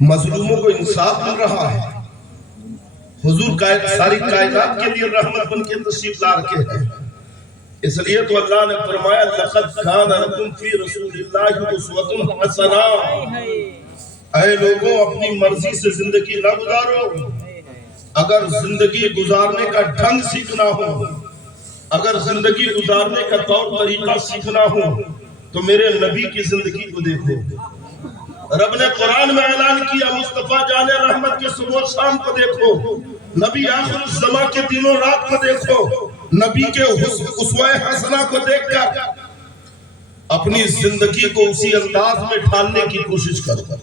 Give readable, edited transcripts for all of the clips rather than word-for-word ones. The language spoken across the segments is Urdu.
مظلوموں کو انصاف مل رہا ہے. حضور ساری کائنات کے لیے رحمت بن کے تشریف لا رکھے ہیں. اس لیے تو اللہ نے فرمایا لقد کان لکم فی رسول اللہ اسوۃ حسنہ. اے لوگوں اپنی مرضی سے زندگی نہ گزارو. اگر زندگی گزارنے کا ڈھنگ سیکھنا ہو، اگر زندگی گزارنے کا طور طریقہ سیکھنا ہو تو میرے نبی کی زندگی کو دیکھو. رب نے قرآن میں اعلان کیا مصطفیٰ جان رحمت کے صبح و شام کو دیکھو، نبی آخر الزماں کے دنوں رات کو دیکھو، نبی کے اسوہ حسنہ کو دیکھ کر اپنی زندگی کو اسی انداز میں ڈھالنے کی کوشش کرو.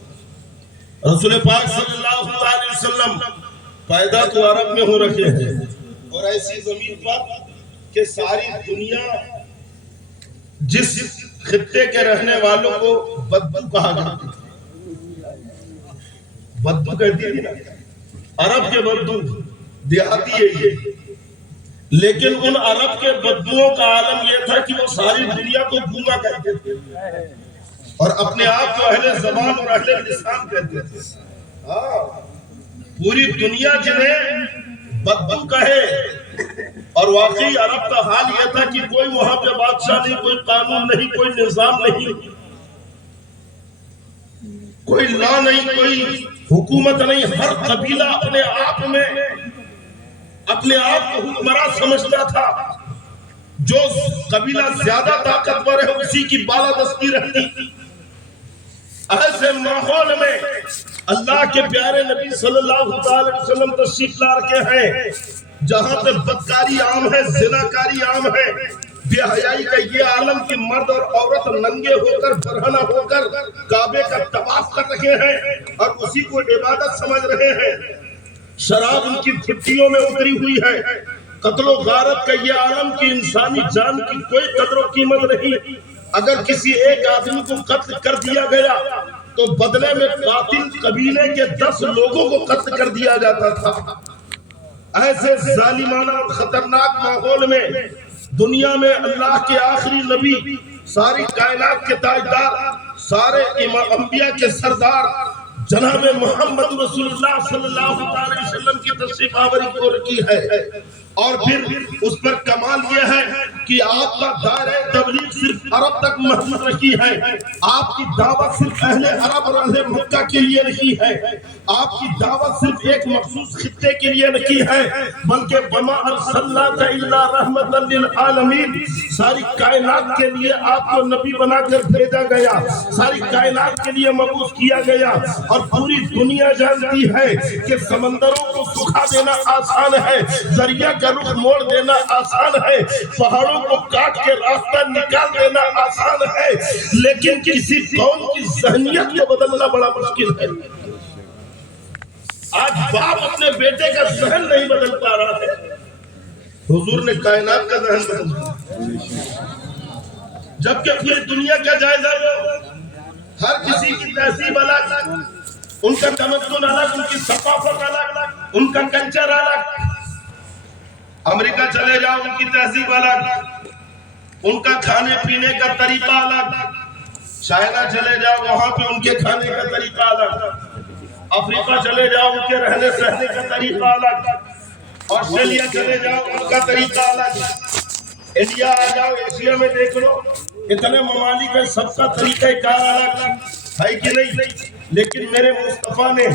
رسول پاک صلی اللہ علیہ وسلم پیدا تو عرب میں ہو رکھے ہیں اور ایسی زمین پر کہ ساری دنیا جس خطے کے رہنے والوں کو بدبو کہا جاتا ہے. بدبو کہتی ہے نا، عرب کے بدبو دیہاتی ہے یہ. لیکن ان عرب کے بدبوؤں کا عالم یہ تھا کہ وہ ساری دنیا کو گونگا کہتے تھے اور اپنے آپ کو اہل زبان اور اہل لسان کہتے تھے. پوری دنیا جنہیں بدبو کہے. اور واقعی عرب کا حال یہ تھا کہ کوئی وہاں پہ بادشاہ نہیں، کوئی قانون نہیں، کوئی نظام نہیں، کوئی لا نہیں، کوئی حکومت نہیں. ہر قبیلہ اپنے آپ میں اپنے آپ کو حکمراں سمجھتا تھا. جو قبیلہ زیادہ طاقتور ہے اسی کی بالادستی رہتی. ایسے ماحول میں اللہ کے پیارے نبی صلی اللہ علیہ وسلم تشریف لا رکھے ہیں جہاں پہ بدکاری عام ہے، زناکاری عام ہے، بے حیائی کا یہ عالم کہ مرد اور عورت ننگے ہو کر برہنہ ہو کر کعبے کا طواف کر رہے ہیں اور اسی کو عبادت سمجھ رہے ہیں. شراب ان کی پھٹیوں میں اتری ہوئی ہے. قتل و غارت کا یہ عالم کہ انسانی جان کی کوئی قدر و قیمت نہیں. اگر کسی ایک آدمی کو قتل کر دیا گیا تو بدلے میں قاتل قبیلے کے 10 لوگوں کو قتل کر دیا جاتا تھا. ایسے ظالمانہ اور خطرناک ماحول میں دنیا میں اللہ کے آخری نبی، ساری کائنات کے تاجدار، سارے انبیاء کے سردار جناب محمد رسول اللہ صلی اللہ علیہ وسلم کی تشریف آوری کو رکھی ہے. اور پھر اس پر کمال یہ ہے کہ آپ کا دائرہ تبلیغ صرف عرب تک محدود رکھی ہے. آپ کی دعوت صرف اہل عرب اور اہل مکہ کے لیے نہیں ہے. آپ کی دعوت صرف ایک مخصوص خطے کے لیے نہیں ہے بلکہ وما ارسلناک الا رحمتا للعالمین، ساری کائنات کے لیے آپ کو نبی بنا کر بھیجا گیا، ساری کائنات کے لیے مبعوث کیا گیا. اور پوری دنیا جانتی ہے کہ سمندروں کو سکھا دینا آسان ہے، دریا کا رخ موڑ دینا آسان ہے، پہاڑوں کو کاٹ کے راستہ نکال دینا آسان ہے، لیکن کسی قوم کی ذہنیت کو بدلنا بڑا مشکل ہے. آج باپ اپنے بیٹے کا ذہن نہیں بدل پا رہا ہے. حضور نے کائنات کا ذہن بدل دیا. جبکہ پوری دنیا کا جائزہ لو، ہر کسی کی تہذیب الگ، ان کا تمدن الگ، ان کی ثقافت الگ، ان کا کلچر الگ. امریکہ چلے جاؤ ان کی تہذیب الگ، ان کا کھانے پینے کا طریقہ الگ. چائنا چلے جاؤ وہاں پہ ان کے کھانے کا طریقہ الگ. افریقہ چلے جاؤ ان کے رہنے سہنے کا طریقہ الگ. آسٹریلیا چلے جاؤ ان کا طریقہ الگ. انڈیا آ جاؤ ایشیا میں دیکھ لو، اتنے ممالک ہیں، سب کا طریقہ کار الگ ہے کہ نہیں. لیکن میرے مصطفیٰ نے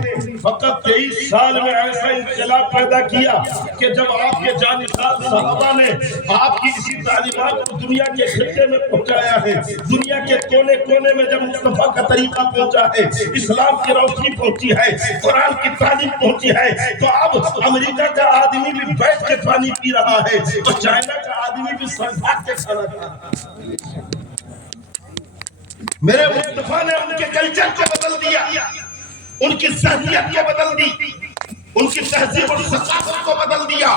فقط 23 سال میں ایسا انقلاب پیدا کیا کہ جب آپ کے جانشین صحابہ نے آپ کی اسی تعلیمات کو دنیا کے خطے میں پہنچایا ہے، دنیا کے کونے کونے میں جب مصطفیٰ کا طریقہ پہنچا ہے، اسلام کی روشنی پہنچی ہے، قرآن کی تعلیم پہنچی ہے، تو اب امریکہ کا آدمی بھی بیٹھ کے پانی پی رہا ہے تو چائنا کا آدمی بھی سر ڈھک کے کھانا کھا رہا ہے. میرے مصطفیٰ نے ان کے کلچر کو بدل دیا، ان کی ذہنیت کو بدل دی، ان کی تہذیب اور ثقافت کو بدل دیا.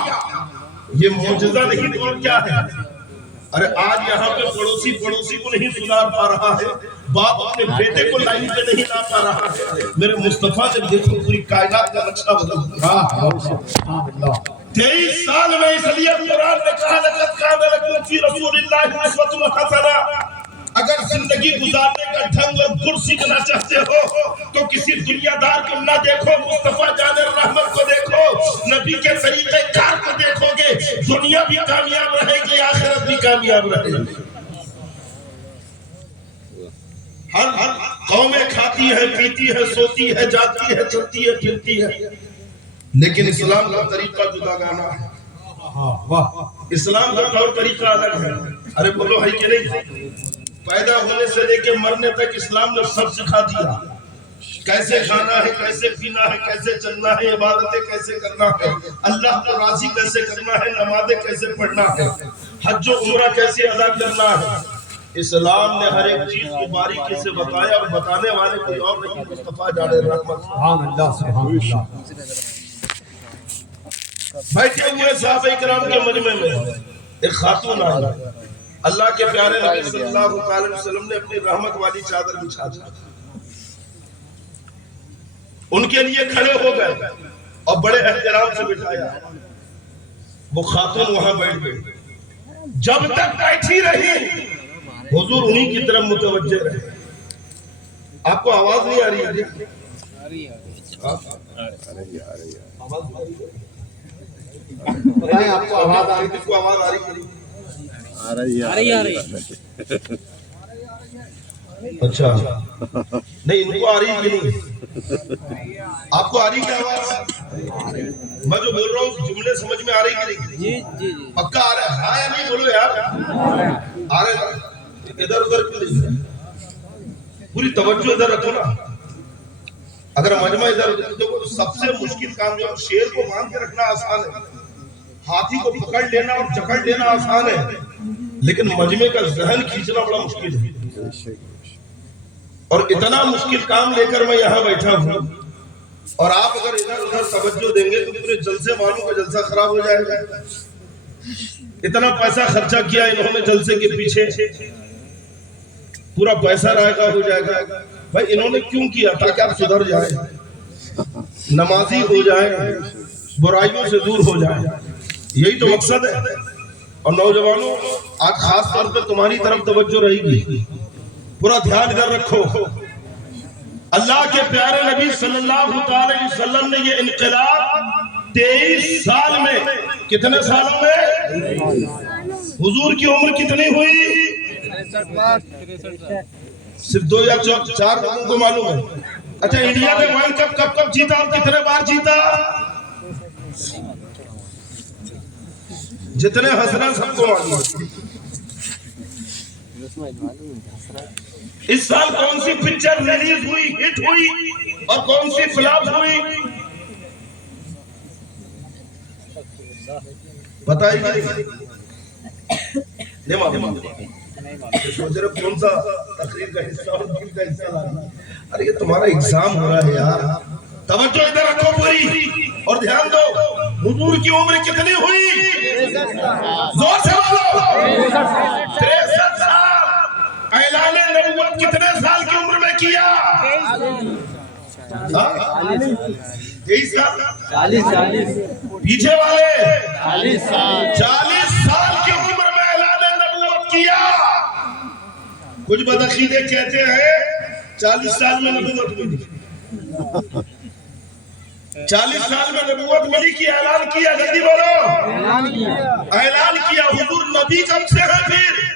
یہ معجزہ نہیں تو کیا ہے؟ ارے آج یہاں پہ پڑوسی کو نہیں سدھار پا رہا ہے، باپ اپنے بیٹے کو لائن پہ نہیں لا پا رہا ہے. میرے مصطفیٰ نے دیکھو پوری کائنات کا نقشہ بدل دیا. 23 سال میں اس لیے قرآن نے کہا لقد کان لکم فی رسول اللہ اسوۃ حسنہ. اگر زندگی گزارنے کا ڈھنگ اور گر سیکھنا چاہتے ہو تو کسی دنیا دار کے اللہ دیکھو، مصطفیٰ جان رحمت کو دیکھو، نبی کے طریقہ کار کو دیکھو گے، دنیا بھی کامیاب رہے گی، آخرت بھی کامیاب رہے گی۔ ہر قومیں کھاتی ہے، پیتی ہے، سوتی ہے، جاتی ہے، چلتی ہے، پھرتی ہے، لیکن اسلام کا طریقہ جداگانہ ہے۔ اسلام کا طور طریقہ الگ ہے۔ ارے بولو ہے کہ نہیں؟ پیدا ہونے سے لے کے مرنے تک اسلام نے سب سکھا دیا، کیسے کھانا ہے، کیسے پینا ہے، کیسے چلنا ہے، عبادتیں کیسے کرنا ہے، اللہ کو راضی کیسے کرنا ہے، نمازیں کیسے پڑھنا ہے، حج و عمرہ کیسے ادا کرنا ہے۔ اسلام نے ہر ایک چیز کو باریکی سے بتایا، اور بتانے والے کوئی اور نہیں، مصطفیٰ جان رحمت۔ سبحان اللہ، سبحان اللہ۔ بیٹھے ہوئے صحابہ اکرام کے مجمع میں ایک خاتون آئی، اللہ کے پیارے نبی صلی اللہ علیہ وسلم نے اپنی رحمت والی چادر بچھا دی، ان کے لیے کھڑے ہو گئے اور بڑے احترام سے بٹھایا۔ وہ خاتون وہاں بیٹھ گئی، جب تک بیٹھی رہی حضور انہی کی طرف متوجہ رہے۔ آپ کو آواز نہیں آ رہی ہے؟ آ رہی ہے۔ آپ کو آواز آ رہی تھی، کو آواز آ رہی ہے؟ اچھا نہیں، ان کو آ رہی ہے کہ نہیں؟ آپ کو آ رہی کیا آواز؟ میں جو بول رہا ہوں جملے سمجھ میں آ رہی کہ نہیں؟ پکا آ رہا ہے؟ ہاں یا نہیں بولو یار، آ رہے ہیں؟ ادھر ادھر کیوں نہیں؟ پوری توجہ ادھر رکھو نا۔ اگر مجمع ادھر ادھر دیکھو تو سب سے مشکل کام جو شیر کو باندھ کے رکھنا آسان ہے، ہاتھی کو پکڑ لینا اور جکڑ لینا آسان ہے، لیکن مجمع کا ذہن کھینچنا بڑا مشکل ہے۔ اور اتنا مشکل کام لے کر میں یہاں بیٹھا ہوں، اور آپ اگر ادھر ادھر توجہ دیں گے تو پورے جلسے والوں کا جلسہ خراب ہو جائے گا۔ اتنا پیسہ خرچہ کیا انہوں نے جلسے کے پیچھے، پورا پیسہ رائگاں ہو جائے گا۔ بھائی انہوں نے کیوں کیا؟ تاکہ آپ سدھر جائیں، نمازی ہو جائیں، برائیوں سے دور ہو جائیں، یہی تو مقصد ہے۔ اور نوجوانوں آج خاص طور پہ تمہاری طرف توجہ رہے گی، پورا دھیان کر رکھو۔ اللہ کے پیارے نبی صلی اللہ علیہ وسلم نے یہ انقلاب 23 سال میں، کتنے سالوں میں؟ حضور کی عمر کتنی ہوئی؟ صرف 2 یا 4 لوگوں کو معلوم ہے۔ اچھا انڈیا نے ورلڈ کپ کب کب جیتا اور کتنے بار جیتا؟ جتنے حسنا سب کو معلوم ہے۔ اس سال کون سی پکچر ریلیز ہوئی، ہٹ ہوئی، اور کون سی فلاپ ہوئی؟ بتائیے۔ نہیں معلوم؟ سوچ رہے کون سا تقریر کا حصہ اور دین کا حصہ لانا۔ ارے یہ تمہارا ایگزام ہو رہا ہے یار، توجہ ادھر رکھو پوری اور دھیان دو۔ حضور کی عمر کتنی ہوئی؟ زور سے بولو۔ 63 سال۔ اعلان نبوت کتنے سال کی عمر میں کیا؟ 23 سال۔ 40 پیچھے والے 40 سال کی عمر میں اعلان نبوت کیا۔ کچھ بدعقیدے کہتے ہیں 40 سال میں نبوت ملی، 40 سال میں نبوت ملی کی اعلان کیا؟ جلدی بولو۔ اعلان کیا۔ حضور نبی کب سے ہے پھر؟